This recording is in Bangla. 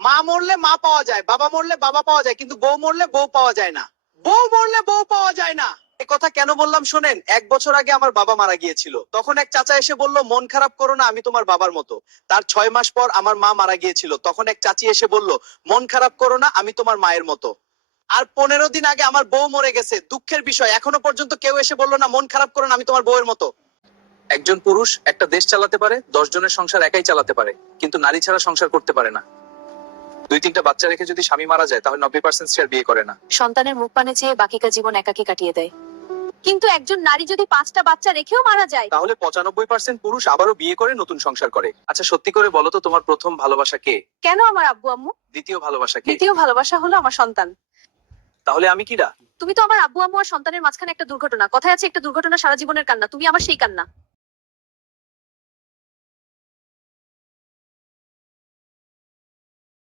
মা মরলে মা পাওয়া যায়, বাবা মরলে বাবা পাওয়া যায়, কিন্তু বউ মরলে বউ পাওয়া যায় না। বউ মরলে বউ পাওয়া যায় না। এ কথা কেন বললাম শোনেন। 1 বছর আগে আমার বাবা মারা গিয়েছিল। তখন এক চাচা এসে বলল, মন খারাপ করো না, আমি তোমার বাবার মতো। তার 6 মাস পর আমার মা মারা গিয়েছিল। তখন এক চাচি এসে বলল, মন খারাপ করো না, আমি তোমার মায়ের মতো। আর 15 দিন আগে আমার বউ মরে গেছে। দুঃখের বিষয়, এখনো পর্যন্ত কেউ এসে বললো না, মন খারাপ করো না, আমি তোমার বউয়ের মতো। একজন পুরুষ একটা দেশ চালাতে পারে, 10 জনের সংসার একাই চালাতে পারে, কিন্তু নারী ছাড়া সংসার করতে পারে না। 2-3টা বাচ্চা রেখে যদি স্বামী মারা যায়, তাহলে 90% স্ত্রী আর বিয়ে করে না। সন্তানের মুখ পানে চেয়ে বাকিটা জীবন একাকী কাটিয়ে দেয়। কিন্তু একজন নারী যদি 5টা বাচ্চা রেখেও মারা যায়, তাহলে 95% পুরুষ আবারও বিয়ে করে নতুন সংসার করে। আচ্ছা সত্যি করে বলো তো, তোমার প্রথম ভালোবাসা কে? কেন আমার আব্বু আম্মু? দ্বিতীয় ভালোবাসা কে? দ্বিতীয় ভালোবাসা হলো আমার সন্তান। তাহলে আমি কিরা? তুমি তো আমার আব্বু আম্মু আর সন্তানের মাঝখানে একটা দুর্ঘটনা। কথায় আছে, একটা দুর্ঘটনা সারা জীবনের কান্না। তুমি আমার সেই কান্না।